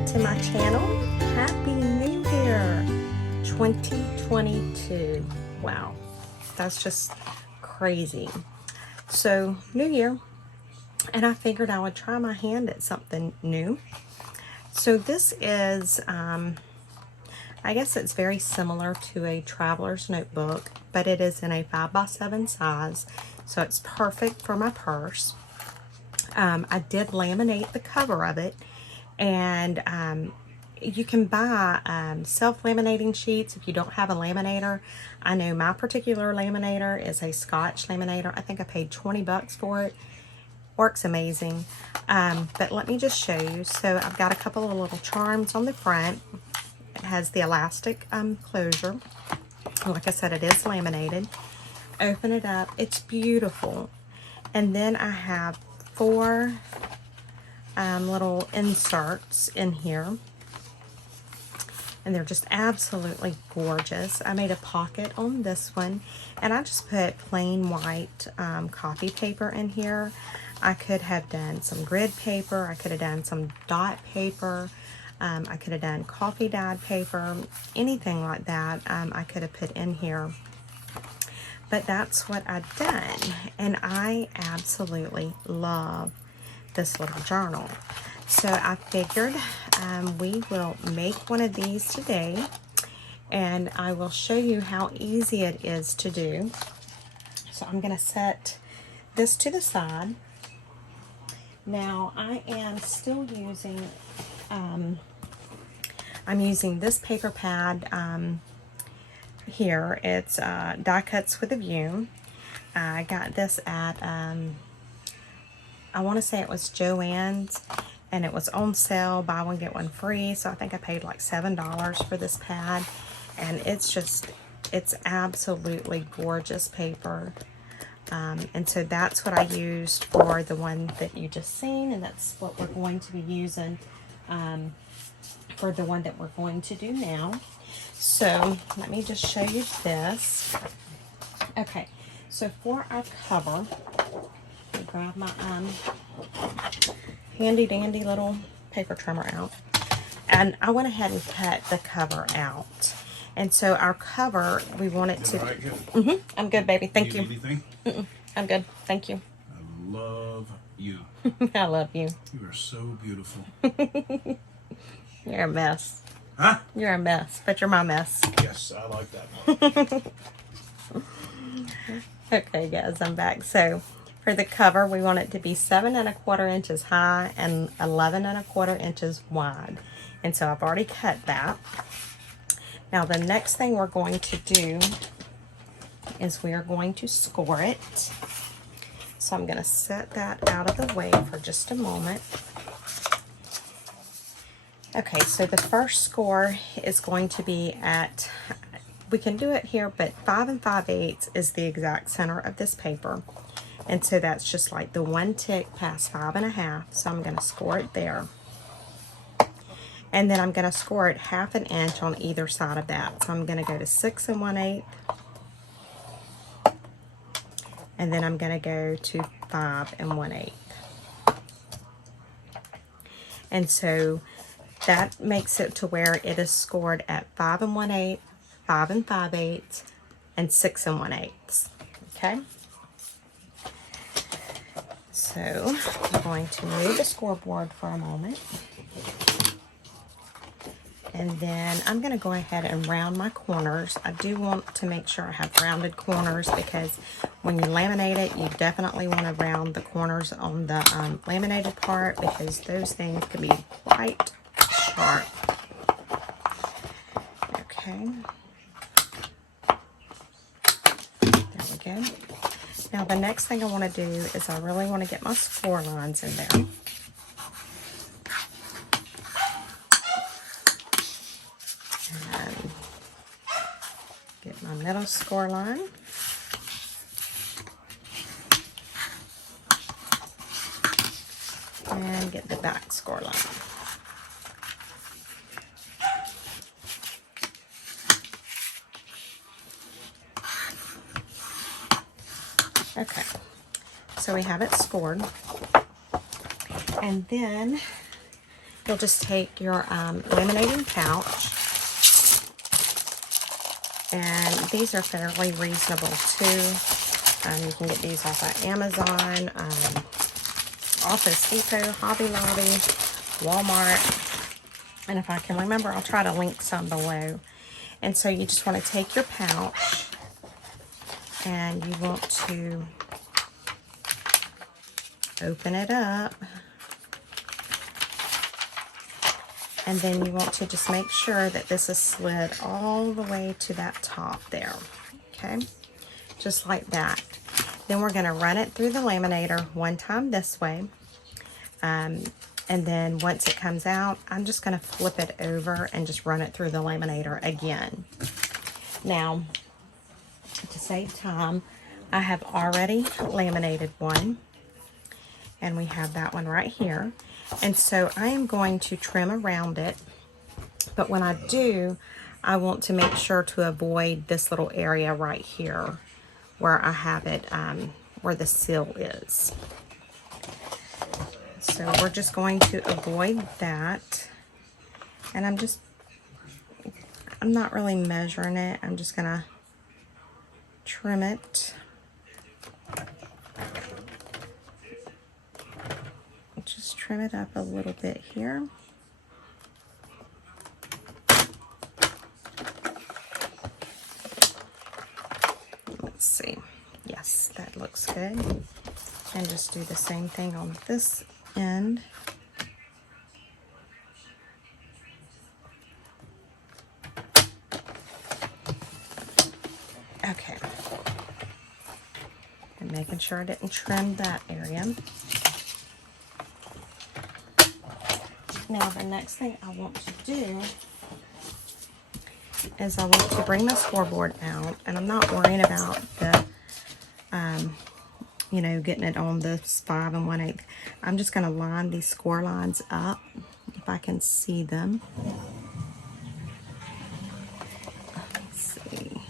back to my channel. Happy New Year 2022. Wow, that's just crazy. So, New Year, and I figured I would try my hand at something new. So this is, I guess it's very similar to a traveler's notebook, but it is in a 5x7 size, so it's perfect for my purse. I did laminate the cover of it, and you can buy self-laminating sheets if you don't have a laminator. I know my particular laminator is a Scotch laminator. I think I paid 20 bucks for it. Works amazing. But let me just show you. So I've got a couple of little charms on the front. It has the elastic closure. Like I said, it is laminated. Open it up. It's beautiful. And then I have 4 little inserts in here, and they're just absolutely gorgeous. I made a pocket on this one, and I just put plain white copy paper in here. I could have done some grid paper, I could have done some dot paper, I could have done coffee dyed paper, anything like that I could have put in here. But that's what I've done, and I absolutely love this little journal. So I figured we will make one of these today, and I will show you how easy it is to do. So I'm going to set this to the side. Now I am still using, I'm using this paper pad here. It's Die Cuts with a View. I got this at, I want to say it was Joann's, and it was on sale, buy one get one free. So I think I paid like $7 for this pad, and it's just, it's absolutely gorgeous paper. And so that's what I used for the one that you just seen, and that's what we're going to be using for the one that we're going to do now. So let me just show you this. Okay, so for our cover, I'll grab my handy dandy little paper trimmer out, and I went ahead and cut the cover out. And so our cover, we want it to. Right, I'm good, baby. Thank you. Anything? I'm good. Thank you. I love you. I love you. You are so beautiful. You're a mess. Huh? You're a mess, but you're my mess. Yes, I like that one. Okay, guys, I'm back. So for the cover, we want it to be 7 1/4 inches high and 11 1/4 inches wide. And so I've already cut that. Now the next thing we're going to do is we are going to score it. So I'm going to set that out of the way for just a moment. Okay, so the first score is going to be at, we can do it here, but 5 5/8 is the exact center of this paper. And so that's just like the 1 tick past 5 1/2. So I'm going to score it there. And then I'm going to score it 1/2 inch on either side of that. So I'm going to go to 6 1/8. And then I'm going to go to 5 1/8. And so that makes it to where it is scored at 5 1/8, 5 5/8, and 6 1/8. Okay? So I'm going to move the scoreboard for a moment. And then I'm going to go ahead and round my corners. I do want to make sure I have rounded corners, because when you laminate it, you definitely want to round the corners on the laminated part, because those things can be quite sharp. Okay. There we go. Now the next thing I want to do is I really want to get my score lines in there. And get my middle score line. And get the back score line. Okay, so we have it scored. And then you'll just take your laminating pouch, and these are fairly reasonable too. You can get these off of Amazon, Office Depot, Hobby Lobby, Walmart, and if I can remember, I'll try to link some below. And so you just want to take your pouch, and you want to open it up, and then you want to just make sure that this is slid all the way to that top there, okay, just like that. Then we're going to run it through the laminator one time this way, and then once it comes out, I'm just going to flip it over and just run it through the laminator again. Now, to save time, I have already laminated one, and we have that one right here. And so I am going to trim around it, but when I do, I want to make sure to avoid this little area right here where I have it, where the seal is. So we're just going to avoid that, and I'm not really measuring it. I'm just gonna trim it. Just trim it up a little bit here. Let's see. Yes, that looks good. And just do the same thing on this end. Okay. And making sure I didn't trim that area. Now the next thing I want to do is I want to bring my scoreboard out, and I'm not worrying about the, you know, getting it on the 5 1/8. I'm just going to line these score lines up, if I can see them. Let's see.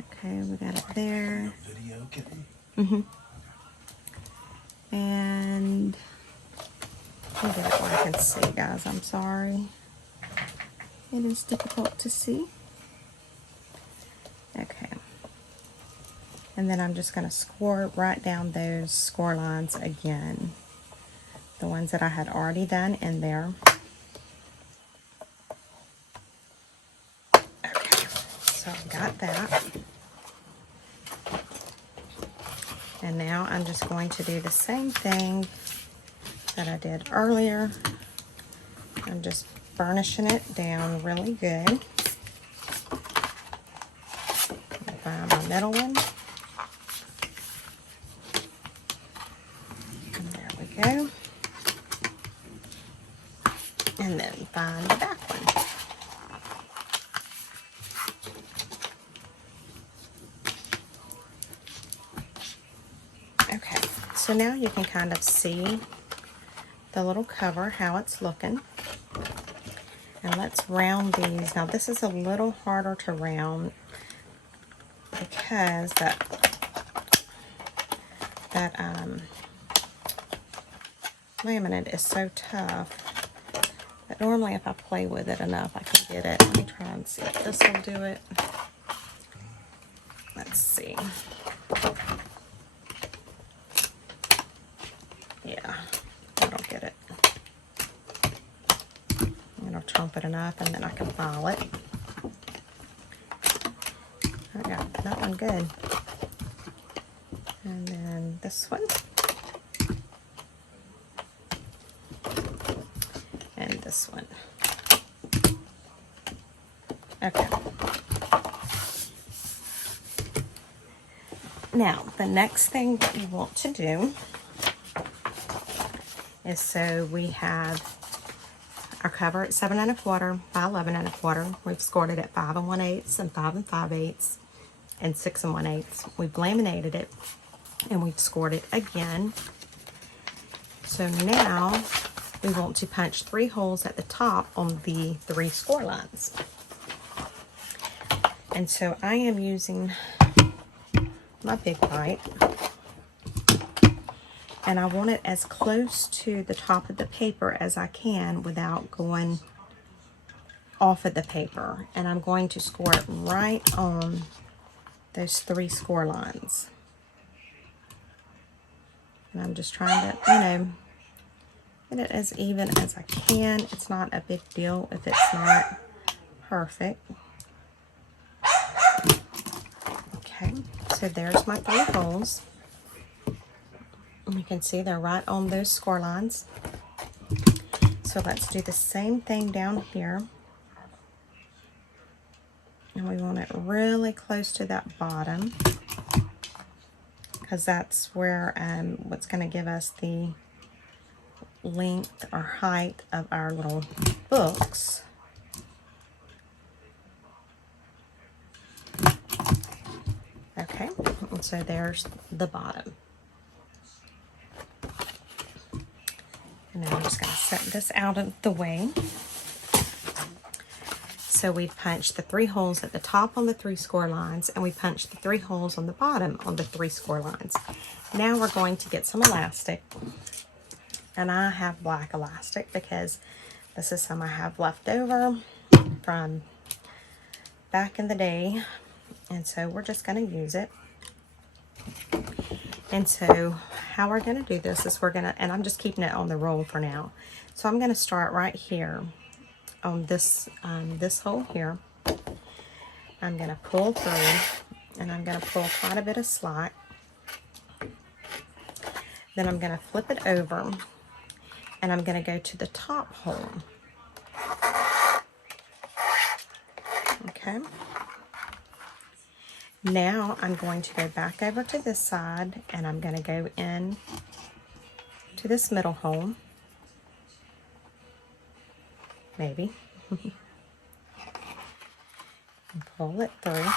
Okay, we got it there. And I'll get it where I can see, guys. I'm sorry. It is difficult to see. Okay. And then I'm just going to score right down those score lines again. The ones that I had already done in there. Okay. So I've got that. And now I'm just going to do the same thing that I did earlier. I'm just burnishing it down really good. Find my middle one. And there we go. And then find the back one. Okay, so now you can kind of see the little cover, how it's looking. And let's round these. Now this is a little harder to round because that laminate is so tough that normally if I play with it enough, I can get it. Let me try and see if this will do it. Let's see. Yeah, that'll get it. It'll chomp it enough, and then I can file it. I got that one good. And then this one. And this one. Okay. Now, the next thing that you want to do is, so we have our cover at 7 1/4 by 11 1/4. We've scored it at 5 1/8 and 5 5/8 and 6 1/8. We've laminated it and we've scored it again. So now we want to punch 3 holes at the top on the 3 score lines. And so I am using my big pipe, And I want it as close to the top of the paper as I can without going off of the paper. And I'm going to score it right on those 3 score lines. And I'm just trying to, you know, get it as even as I can. It's not a big deal if it's not perfect. Okay, so there's my 3 holes. You can see they're right on those score lines. So let's do the same thing down here. And we want it really close to that bottom, because that's where what's going to give us the length or height of our little books. Okay, and so there's the bottom. And now I'm just going to set this out of the way. So we punched the 3 holes at the top on the 3 score lines, and we punched the 3 holes on the bottom on the 3 score lines. Now we're going to get some elastic. And I have black elastic because this is some I have left over from back in the day. And so we're just going to use it. And so how we're going to do this is we're going to, and I'm just keeping it on the roll for now. So I'm going to start right here on this hole here. I'm going to pull through, and I'm going to pull quite a bit of slack. Then I'm going to flip it over, and I'm going to go to the top hole. Okay. Now I'm going to go back over to this side, and I'm going to go in to this middle hole. Maybe. And pull it through.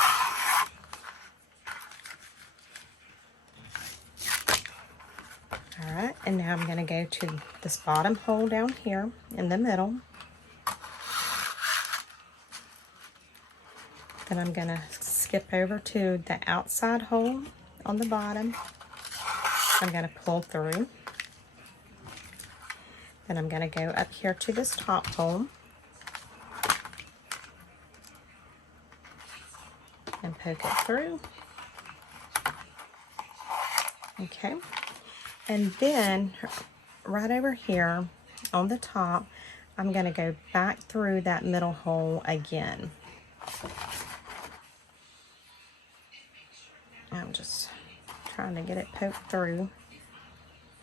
Alright, and now I'm going to go to this bottom hole down here in the middle. Then I'm going to skip over to the outside hole on the bottom. I'm going to pull through. Then I'm going to go up here to this top hole and poke it through. Okay. And then right over here on the top, I'm going to go back through that middle hole again. I'm just trying to get it poked through.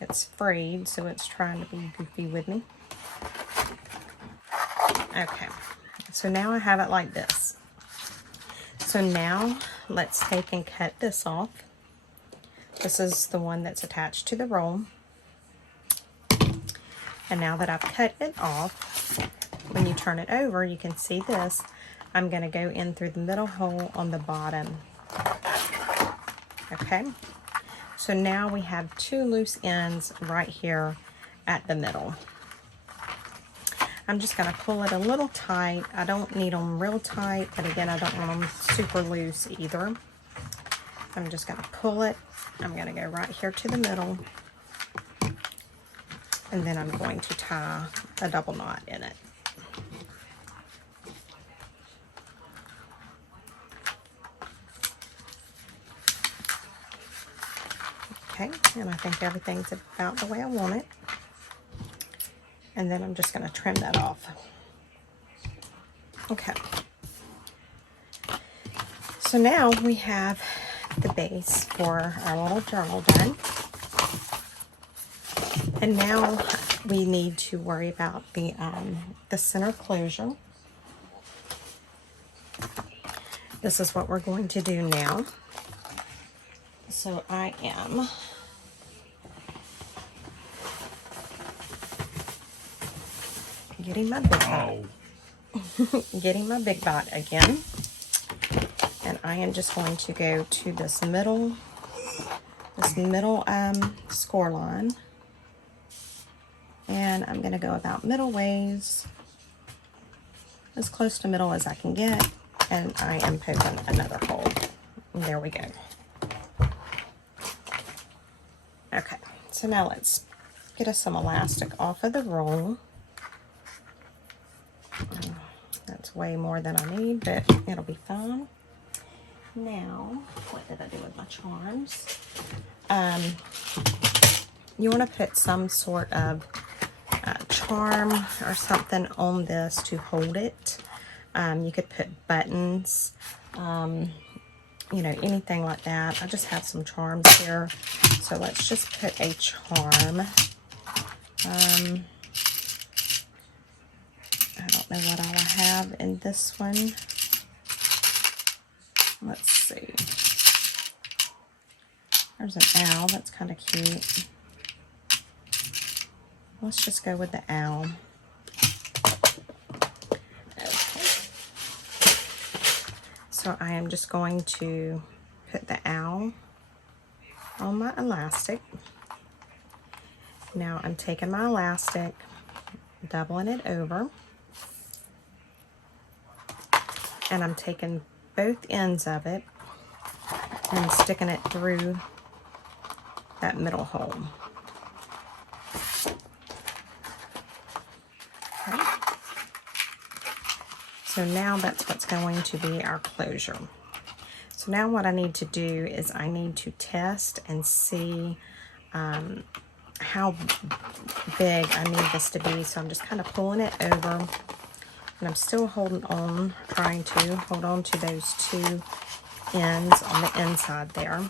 It's frayed, so it's trying to be goofy with me. Okay, so now I have it like this. So now let's take and cut this off. This is the one that's attached to the roll. And now that I've cut it off, when you turn it over, you can see this. I'm going to go in through the middle hole on the bottom. Okay, so now we have 2 loose ends right here at the middle. I'm just going to pull it a little tight. I don't need them real tight, but again, I don't want them super loose either. I'm just going to pull it. I'm going to go right here to the middle, and then I'm going to tie a double knot in it. Okay, and I think everything's about the way I want it. And then I'm just going to trim that off. Okay. So now we have the base for our little journal done. And now we need to worry about the center closure. This is what we're going to do now. So I am getting my big dot. Getting my big dot again. And I am just going to go to this middle score line. And I'm going to go about middle ways, as close to middle as I can get. And I am poking another hole. And there we go. Okay, So now let's get us some elastic off of the roll. That's way more than I need, but it'll be fine. Now, what did I do with my charms? You want to put some sort of charm or something on this to hold it. You could put buttons, you know, anything like that. I just have some charms here, so let's just put a charm. I don't know what I'll have in this one. Let's see. There's an owl. That's kind of cute. Let's just go with the owl. Okay. So I am just going to put the owl on my elastic. Now I'm taking my elastic, doubling it over, and I'm taking both ends of it and sticking it through that middle hole. Okay. So now that's what's going to be our closure. So now what I need to do is I need to test and see how big I need this to be. So I'm just kind of pulling it over, and I'm still holding on, trying to hold on to those two ends on the inside there.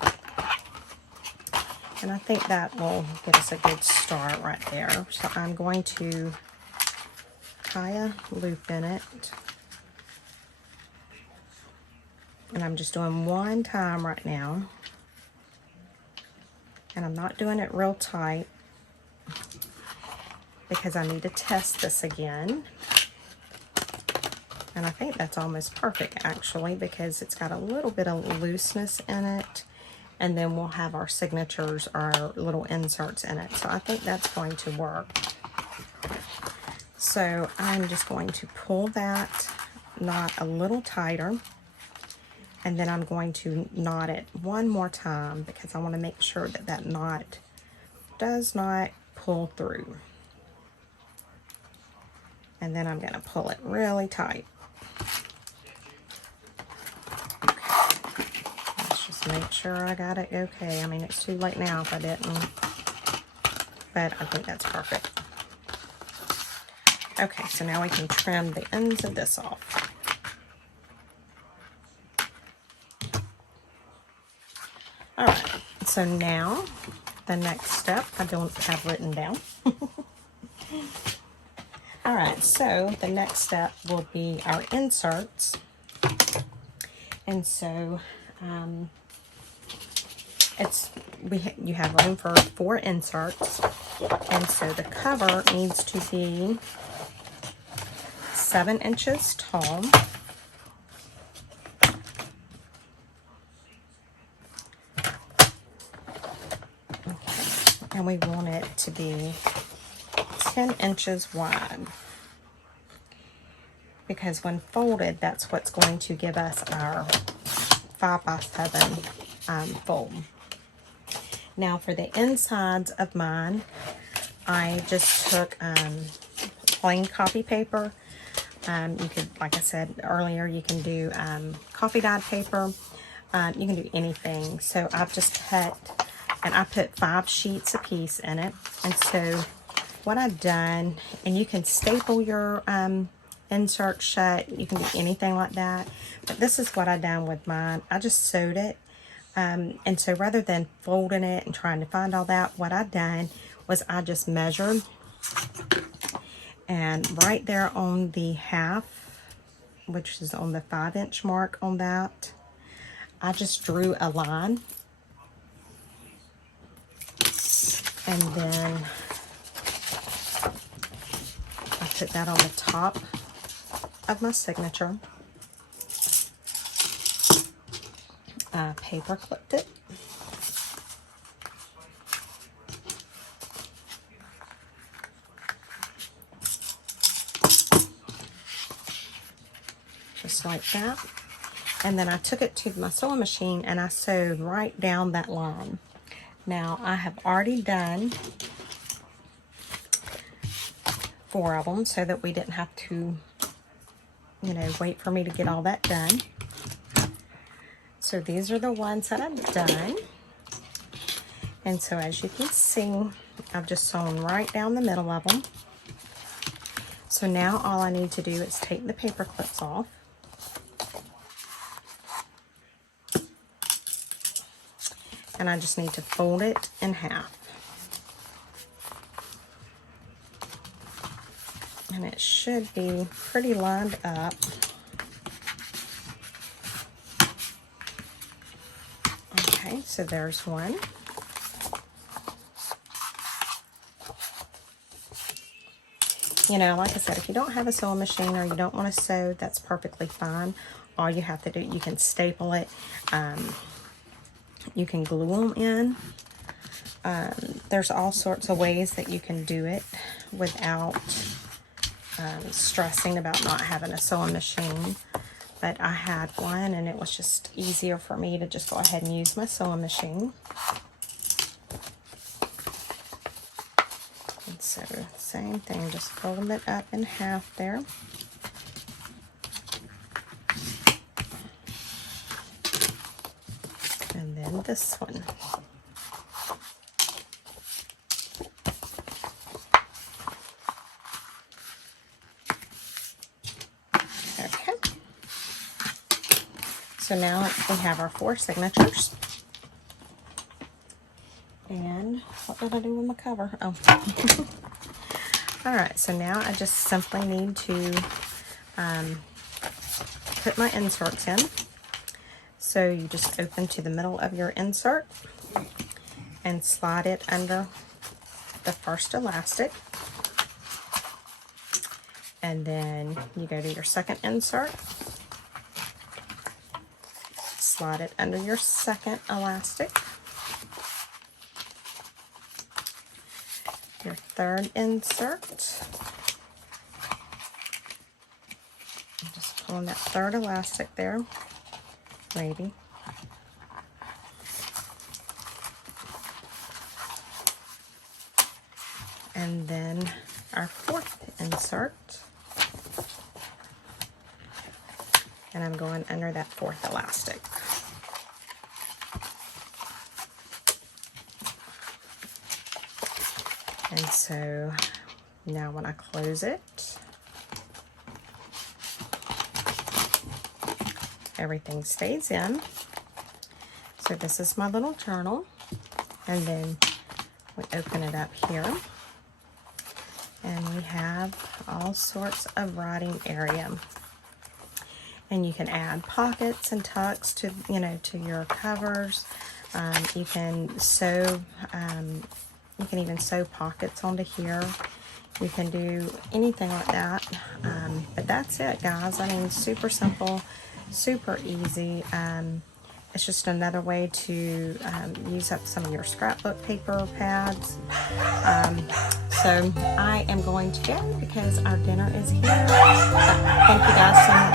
And I think that will give us a good start right there. So I'm going to tie a loop in it. And I'm just doing one time right now. And I'm not doing it real tight because I need to test this again. And I think that's almost perfect actually, because it's got a little bit of looseness in it. And then we'll have our signatures, our little inserts in it. So I think that's going to work. So I'm just going to pull that knot a little tighter. And then I'm going to knot it one more time because I want to make sure that that knot does not pull through. And then I'm going to pull it really tight. Make sure I got it okay. I mean, it's too late now if I didn't, but I think that's perfect. Okay, so now we can trim the ends of this off. All right, so now the next step I don't have written down. All right, so the next step will be our inserts. And so you have room for 4 inserts, and so the cover needs to be 7 inches tall. Okay. And we want it to be 10 inches wide, because when folded, that's what's going to give us our 5x7 fold. Now for the insides of mine, I just took plain copy paper. You could, like I said earlier, you can do coffee dyed paper. You can do anything. So I've just cut, and I put 5 sheets a piece in it. And so what I've done, and you can staple your insert shut. You can do anything like that. But this is what I done with mine. I just sewed it. And so rather than folding it and trying to find all that, what I done was I just measured, and right there on the half, which is on the 5-inch mark on that, I just drew a line, and then I put that on the top of my signature. Paper clipped it. Just like that. And then I took it to my sewing machine and I sewed right down that line. Now I have already done 4 of them so that we didn't have to, you know, wait for me to get all that done. So these are the ones that I've done. And so as you can see, I've just sewn right down the middle of them. So now all I need to do is take the paper clips off. And I just need to fold it in half. And it should be pretty lined up. Okay, so there's one. You know, like I said, if you don't have a sewing machine or you don't want to sew, that's perfectly fine. All you have to do, you can staple it. You can glue them in. There's all sorts of ways that you can do it without stressing about not having a sewing machine. But I had one and it was just easier for me to just go ahead and use my sewing machine. And so same thing, just fold it up in half there. And then this one. Okay. So now we have our 4 signatures. And what did I do with my cover? Oh. Alright, so now I just simply need to put my inserts in. So you just open to the middle of your insert and slide it under the first elastic. And then you go to your second insert, slide it under your second elastic. Your third insert. I'm just pulling that third elastic there, maybe. And then our 4th insert. And I'm going under that 4th elastic. And so now when I close it, everything stays in. So this is my little journal. And then we open it up here. And we have all sorts of writing area. And you can add pockets and tucks to, you know, to your covers. You can sew, you can even sew pockets onto here. You can do anything like that. But that's it, guys. I mean, super simple, super easy. It's just another way to use up some of your scrapbook paper pads. So I am going to go because our dinner is here. Thank you guys so much